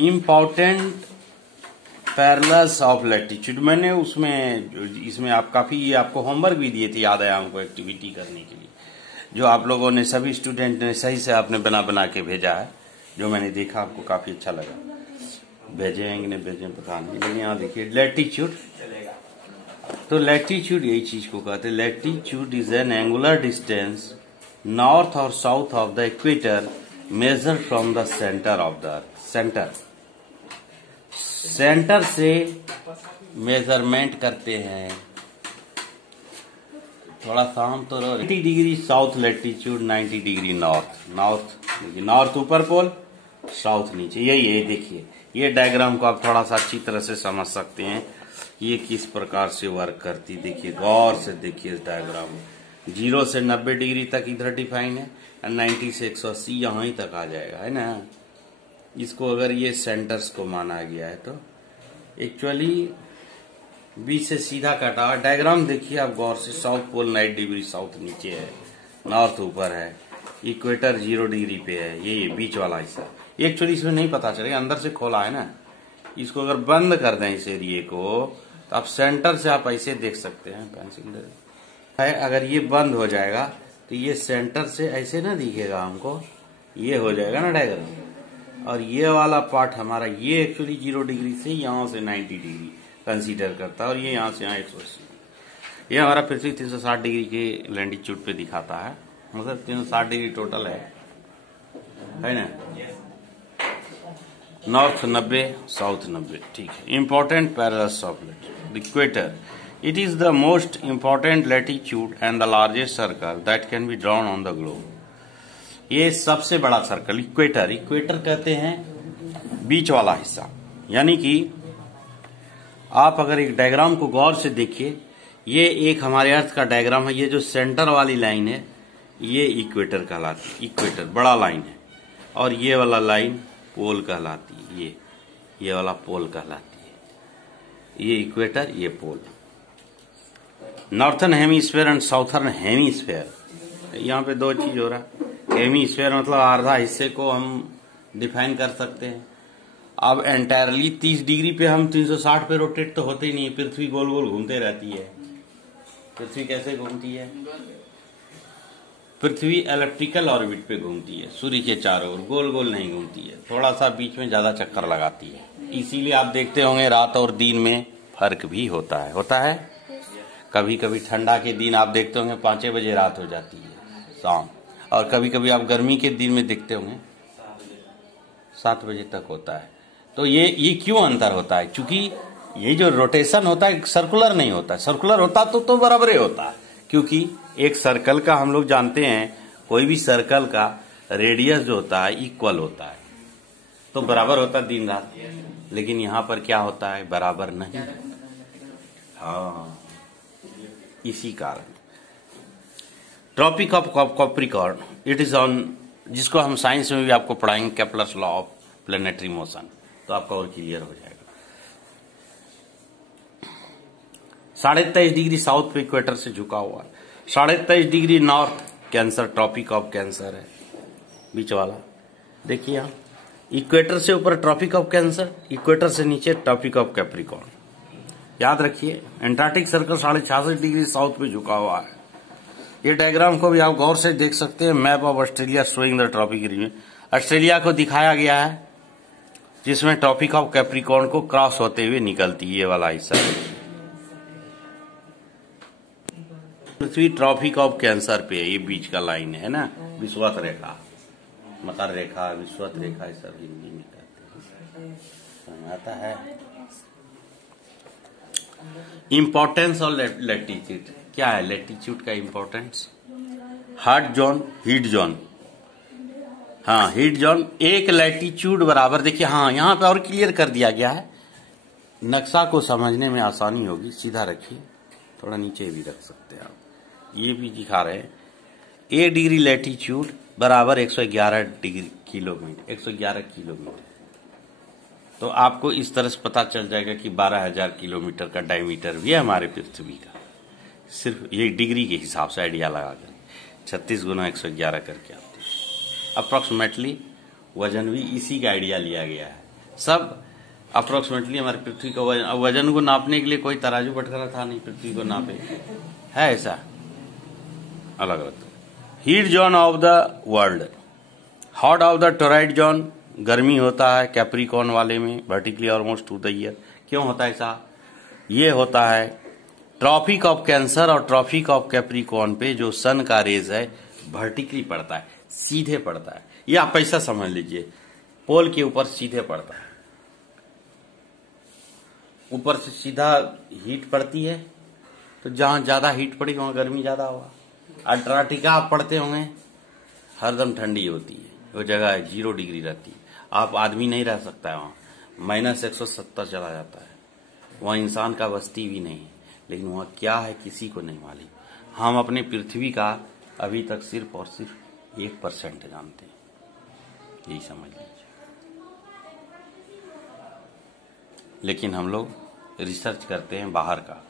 Important parallels of latitude, मैंने इसमें आप काफी आपको होमवर्क भी दिए थे, याद है हमको, एक्टिविटी करने के लिए, जो आप लोगों ने सभी स्टूडेंट ने सही से आपने बना के भेजा है, जो मैंने देखा आपको काफी अच्छा लगा। भेजेंगे नहीं भेजें पता नहीं, लेकिन यहाँ देखिए लैटिट्यूड, तो लैटिट्यूड यही चीज को कहते हैं। Latitude is an angular distance north और south of the equator measure from the centre of the earth. Centre से मेजरमेंट करते हैं। थोड़ा शाम तो 90 degree south latitude, 90 degree north ऊपर पोल, साउथ नीचे। यही देखिए, ये डायग्राम को आप थोड़ा सा अच्छी तरह से समझ सकते हैं, ये किस प्रकार से वर्क करती। देखिए गौर से देखिए इस डायग्राम में, 0 से 90 डिग्री तक इधर डिफाइन है और 90 से 180 यहाँ ही तक आ जाएगा, है ना। इसको अगर ये सेंटर्स को माना गया है तो एक्चुअली बीच से सीधा कटा हुआ डायग्राम देखिए आप गौर से। साउथ पोल 90 डिग्री साउथ नीचे है, नॉर्थ ऊपर है, इक्वेटर 0 डिग्री पे है, ये बीच वाला हिस्सा। एक्चुअली इसमें नहीं पता चलेगा, अंदर से खोला है ना। इसको अगर बंद कर दें इस एरिए को, तो आप सेंटर से आप ऐसे देख सकते हैं, पेंसिल है। अगर ये बंद हो जाएगा तो ये सेंटर से ऐसे ना दिखेगा हमको, ये हो जाएगा ना डायग्राम। और ये वाला पार्ट हमारा, ये एक्चुअली 0 डिग्री से यहाँ से 90 डिग्री कंसीडर करता है, और ये यहाँ से यहाँ 180। ये हमारा पृथ्वी 360 डिग्री के लैटिट्यूड पे दिखाता है, मतलब 360 डिग्री टोटल है ना। नॉर्थ 90, साउथ 90, ठीक है। Important parallels of latitude. Equator, it is the most important latitude and the largest circle that can be drawn on the globe. ये सबसे बड़ा सर्कल इक्वेटर कहते हैं बीच वाला हिस्सा। यानी कि आप अगर एक डायग्राम को गौर से देखिए, ये एक हमारे अर्थ का डायग्राम है, ये जो सेंटर वाली लाइन है ये इक्वेटर कहलाती है, इक्वेटर बड़ा लाइन है, और ये वाला लाइन पोल कहलाती है, ये वाला पोल कहलाती है, ये इक्वेटर, ये pole. Northern hemisphere and southern hemisphere, यहाँ पे दो चीज हो रहा है। हेमीस्फेयर मतलब आधा हिस्से को हम डिफाइन कर सकते हैं। अब एंटायरली 30 डिग्री पे हम 360 पे रोटेट तो होते ही नहीं, पृथ्वी गोल गोल घूमते रहती है। पृथ्वी कैसे घूमती है? पृथ्वी इलेप्टिकल ऑर्बिट पे घूमती है, सूर्य के चारों ओर, गोल गोल नहीं घूमती है, थोड़ा सा बीच में ज्यादा चक्कर लगाती है। इसीलिए आप देखते होंगे रात और दिन में फर्क भी होता है। कभी कभी ठंडा के दिन आप देखते होंगे 5 बजे रात हो जाती है शाम, और कभी कभी आप गर्मी के दिन में देखते होंगे 7 बजे तक होता है। तो ये क्यों अंतर होता है? क्योंकि ये जो रोटेशन होता है सर्कुलर नहीं होता है। सर्कुलर होता तो बराबर ही होता है, क्योंकि एक सर्कल का हम लोग जानते हैं, कोई भी सर्कल का रेडियस जो होता है इक्वल होता है, तो बराबर होता है दिन रात। लेकिन यहाँ पर क्या होता है? बराबर नहीं। हाँ, इसी कारण tropic of Capricorn, it is on, जिसको हम साइंस में भी आपको पढ़ाएंगे, Kepler's law of planetary motion, तो आपका और क्लियर हो जाएगा। 23.5 डिग्री साउथ पे इक्वेटर से झुका हुआ है, 23.5 degree north Cancer, tropic of Cancer है बीच वाला। देखिए आप, इक्वेटर से ऊपर ट्रॉपिक ऑफ कैंसर, इक्वेटर से नीचे ट्रॉपिक ऑफ कैप्रिकॉर्न। याद रखिए, एंटार्क्टिक सर्कल 66.5 डिग्री साउथ पे झुका हुआ है। ये डायग्राम को भी आप गौर से देख सकते हैं, map of Australia showing the tropic region. Australia को दिखाया गया है, जिसमें ट्रॉपिक ऑफ कैप्रिकॉर्न को क्रॉस होते हुए निकलती है, ये वाला हिस्सा। पृथ्वी ट्रॉपिक ऑफ कैंसर पे, ये बीच का लाइन है ना, विषुवत रेखा, मकर रेखा, विषुवत रेखा, ये सब हिंदी में कहते हैं, समझ आता है। इंपॉर्टेंस ऑफ लैटिट्यूड, क्या है लैटिट्यूड का importance? Hot zone, heat zone. हाँ, हीट जोन एक लैटिट्यूड बराबर, देखिए हाँ यहाँ पे और क्लियर कर दिया गया है, नक्शा को समझने में आसानी होगी। सीधा रखिए, थोड़ा नीचे भी रख सकते हैं आप, ये भी दिखा रहे हैं। 1 डिग्री लैटिट्यूड बराबर 111 डिग्री किलोमीटर, 111 किलोमीटर। तो आपको इस तरह से पता चल जाएगा कि 12,000 किलोमीटर का डायमीटर भी है हमारे पृथ्वी का, सिर्फ ये डिग्री के हिसाब से आइडिया लगा कर 36 गुना 111 करके आते हैं। अप्रोक्सीमेटली वजन भी इसी का आइडिया लिया गया है। सब अप्रोक्सीमेटली हमारी पृथ्वी का वजन को नापने के लिए कोई तराजू बटखरा था नहीं, पृथ्वी को नापे है ऐसा अलग अलग। Heat zone of the world, hot of the toroid zone, गर्मी होता है कैप्रिकॉर्न वाले में vertically almost two the year. क्यों होता है ऐसा? ये होता है ट्रॉपिक ऑफ कैंसर और ट्रॉपिक ऑफ कैप्रिकॉर्न पे जो सन का रेज है वर्टिकली पड़ता है, सीधे पड़ता है। ये आप ऐसा समझ लीजिए, पोल के ऊपर सीधे पड़ता है, ऊपर से सीधा हीट पड़ती है, तो जहां ज्यादा हीट पड़ी वहां गर्मी ज्यादा होगा। अंटार्कटिका आप पढ़ते होंगे, हरदम ठंडी होती है, वो जगह 0 डिग्री रहती है, आप आदमी नहीं रह सकता है वहां, -170 चला जाता है, वहां इंसान का बस्ती भी नहीं है। लेकिन वहां क्या है किसी को नहीं मालूम। हम अपने पृथ्वी का अभी तक सिर्फ और सिर्फ 1% जानते हैं, यही समझ लीजिए। लेकिन हम लोग रिसर्च करते हैं बाहर का,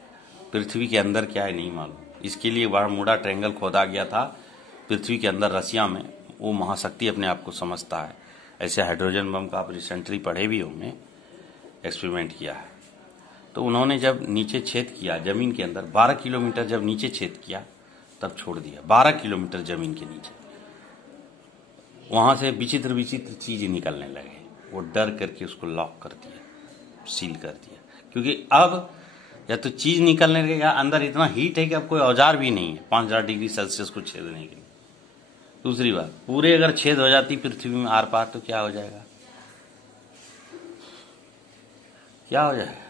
पृथ्वी के अंदर क्या है नहीं मालूम। इसके लिए बरमूडा ट्रायंगल खोदा गया था पृथ्वी के अंदर, रसिया में। वो महाशक्ति अपने आप को समझता है। ऐसे हाइड्रोजन बम का आप रिसेंटली पढ़े भी होंगे, एक्सपेरिमेंट किया है। तो उन्होंने जब नीचे छेद किया जमीन के अंदर, 12 किलोमीटर जब नीचे छेद किया तब छोड़ दिया। 12 किलोमीटर जमीन के नीचे, वहां से विचित्र विचित्र चीज निकलने लगे। वो डर करके उसको लॉक कर दिया, सील कर दिया, क्योंकि अब या तो चीज निकलने लगेगा, अंदर इतना हीट है कि अब कोई औजार भी नहीं है 5000 डिग्री सेल्सियस को छेदने के लिए। दूसरी बात, पूरे अगर छेद हो जाती पृथ्वी में आर पार तो क्या हो जाएगा? क्या हो जाएगा?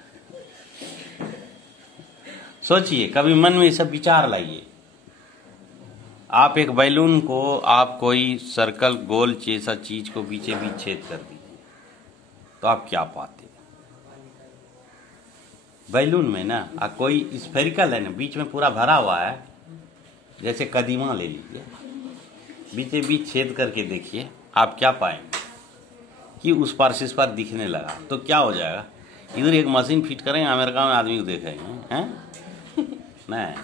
सोचिए, कभी मन में ये सब विचार लाइए। आप एक बैलून को, आप कोई सर्कल गोल जैसा चीज को बीचे बीच छेद कर दीजिए, तो आप क्या पाते? बैलून में ना कोई स्फेरिकल है ना, बीच में पूरा भरा हुआ है, जैसे कदीमा ले लीजिए, बीचे बीच छेद करके देखिए, आप क्या पाएंगे कि उस पार से इस पार दिखने लगा। तो क्या हो जाएगा? इधर एक मशीन फिट करेंगे, अमेरिका में आदमी को देखेंगे, हैं? नहीं,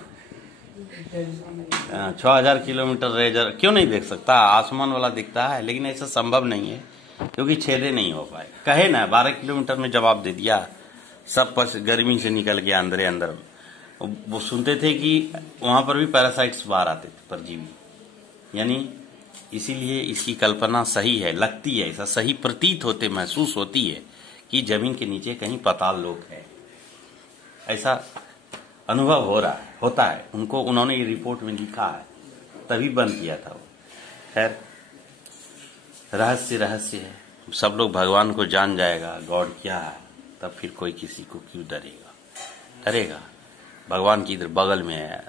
6000 किलोमीटर रेंज क्यों नहीं देख सकता? आसमान वाला दिखता है, लेकिन ऐसा संभव नहीं है क्योंकि छेदे नहीं हो पाए। कहे ना 12 किलोमीटर में जवाब दे दिया, सब पस गर्मी से निकल गया अंदर अंदर। वो सुनते थे कि वहां पर भी पैरासाइट्स बाहर आते थे, परजीवी। यानी इसीलिए इसकी कल्पना सही है, लगती है, ऐसा सही प्रतीत होते, महसूस होती है कि जमीन के नीचे कहीं पाताल लोक है, ऐसा अनुभव हो रहा है, होता है उनको। उन्होंने ये रिपोर्ट में लिखा है, तभी बंद किया था वो। खैर, रहस्य रहस्य है, सब लोग भगवान को जान जाएगा गॉड क्या है, तब फिर कोई किसी को क्यों डरेगा? डरेगा? भगवान की इधर बगल में है।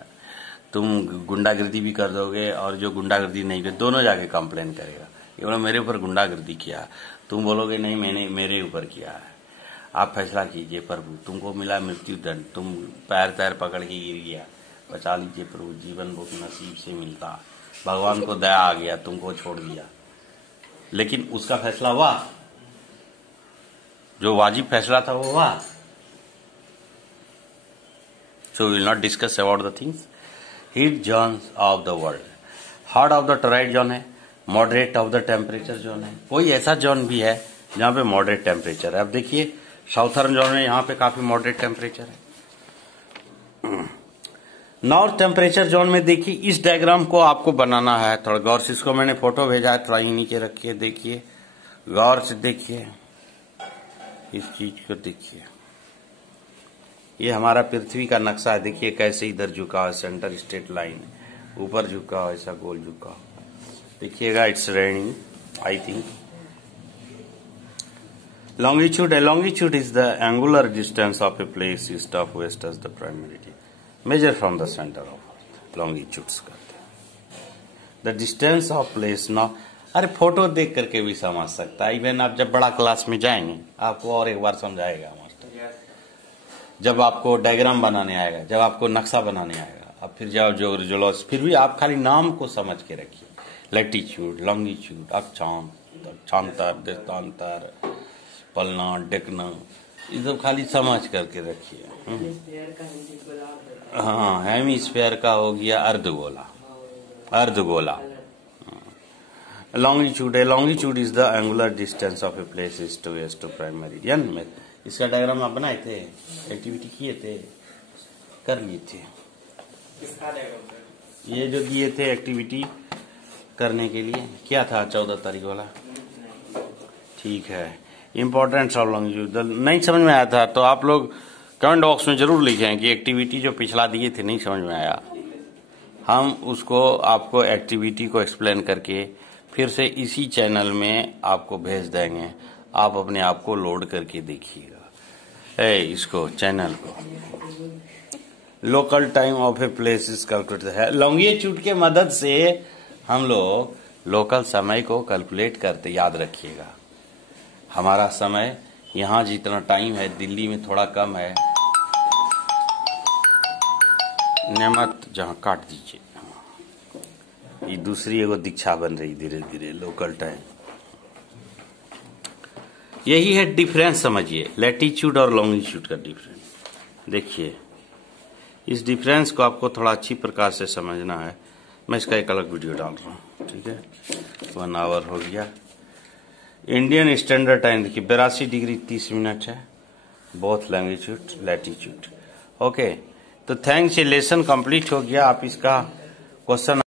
तुम गुंडागर्दी भी कर दोगे और जो गुंडागर्दी नहीं करे दोनों जाके कंप्लेन करेगा, ये बोला मेरे ऊपर गुंडागर्दी किया, तुम बोलोगे नहीं मैंने मेरे ऊपर किया है। आप फैसला कीजिए प्रभु, तुमको मिला मृत्यु दंड, तुम पैर पैर पकड़ के गिर गया, बचा लीजिए प्रभु, जीवन बहुत नसीब से मिलता, भगवान को दया आ गया, तुमको छोड़ दिया। लेकिन उसका फैसला हुआ, जो वाजिब फैसला था वो हुआ। So we will not discuss about the things. Heat zones of the world. Hot of the torrid zone है, moderate of the temperature zone है। कोई ऐसा जोन भी है जहाँ पे moderate temperature है। अब देखिए साउथर्न जोन में यहाँ पे काफी moderate temperature है। नॉर्थ टेम्परेचर जोन में देखिए, इस डायग्राम को आपको बनाना है, थोड़ा गौर से। इसको मैंने फोटो भेजा है, थोड़ा ही नीचे रखिए, देखिए गौर से, देखिए इस चीज को देखिए। ये हमारा पृथ्वी का नक्शा है, देखिए कैसे इधर झुका है, सेंटर स्ट्रेट लाइन, ऊपर झुका है, ऐसा गोल झुका है। देखिएगा, it's raining I think. Longitude है, longitude is the angular distance of a place east of west as the prime meridian, measure from the centre of earth. Longitudes करते हैं द डिस्टेंस ऑफ प्लेस। नॉ अरे photo देख करके भी समझ सकता है, इवन आप जब बड़ा क्लास में जाएंगे आपको और एक बार समझाएगा मास्टर, जब आपको डायग्राम बनाने आएगा, जब आपको नक्शा बनाने आएगा, अब फिर जब जो फिर भी आप खाली नाम को समझ के रखिए। लैटिट्यूड, लॉन्गिट्यूड, अक्षांतर, देशांतर, पलना, डेकना, ये सब खाली समझ करके रखिए। हाँ, हेमिस्फीयर का हो गया अर्धगोला, अर्धगोला। लॉन्गिट्यूड है, longitude is the angular distance of a place east to west to prime meridian में। इसका डायग्राम आप बनाए थे, एक्टिविटी किए थे, कर लिए थे। ये जो दिए थे एक्टिविटी करने के लिए, क्या था 14 तारीख वाला? ठीक है, इंपॉर्टेंट ऑफ लॉन्गिट्यूड। नहीं समझ में आया था तो आप लोग कमेंट बॉक्स में जरूर लिखें कि एक्टिविटी जो पिछला दिए थे नहीं समझ में आया। हम उसको आपको एक्टिविटी को एक्सप्लेन करके फिर से इसी चैनल में आपको भेज देंगे, आप अपने आप को लोड करके देखिएगा। इसको चैनल को local time of a place is calculated है। लॉन्गिट्यूड के मदद से हम लोग लोकल समय को कैलकुलेट करते, याद रखिएगा। हमारा समय यहाँ जितना टाइम है दिल्ली में थोड़ा कम है। नेमत जहाँ काट दीजिए, ये दूसरी एगो दीक्षा बन रही धीरे धीरे, लोकल टाइम। यही है डिफरेंस, समझिए लैटिट्यूड और लॉन्गिट्यूड का डिफरेंस। देखिए इस डिफरेंस को आपको थोड़ा अच्छी प्रकार से समझना है। मैं इसका एक अलग वीडियो डाल रहा हूँ, ठीक है। 1 आवर हो गया। इंडियन स्टैंडर्ड टाइम देखिए 82 डिग्री 30 मिनट है, बोथ लॉन्गिट्यूड लैटिट्यूड। ओके, तो थैंक्स, ये लेसन कंप्लीट हो गया। आप इसका क्वेश्चन